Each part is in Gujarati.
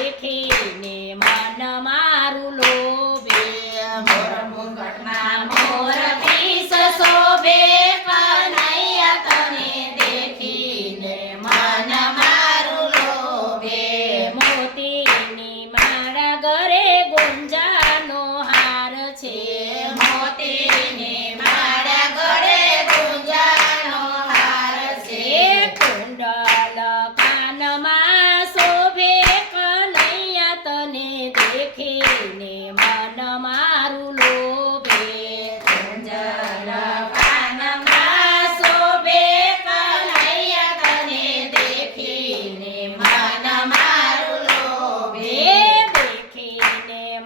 બેઠીને શોભે કનૈયા તને દેખીને મન મારું મોતીની મારા ઘરે ગુંજાનો હાર છે.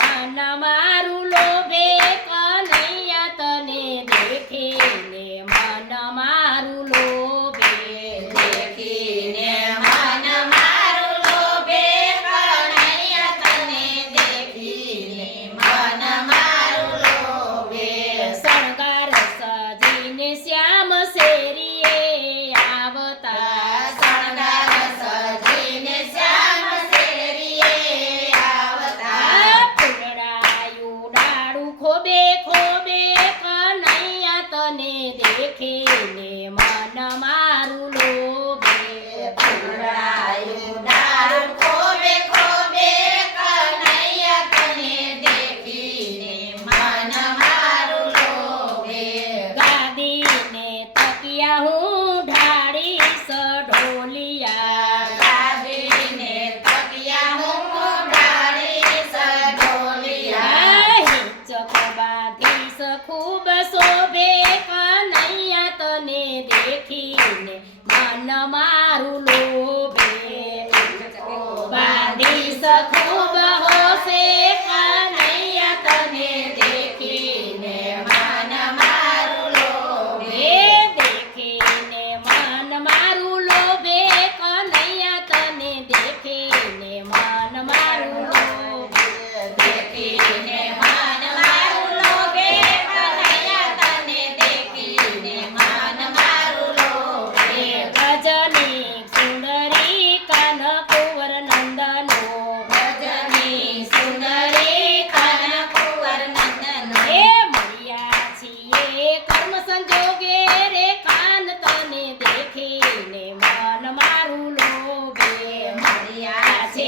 Namah. તને દેખીને મન મારું લોભે બાંધી સક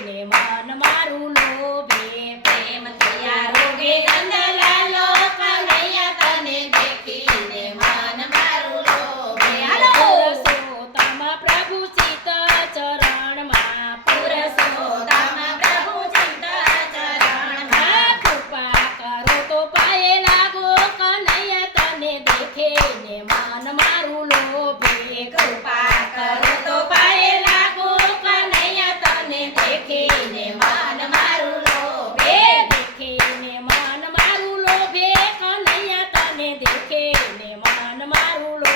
ને મન મારું લોભે કે ને મન મારું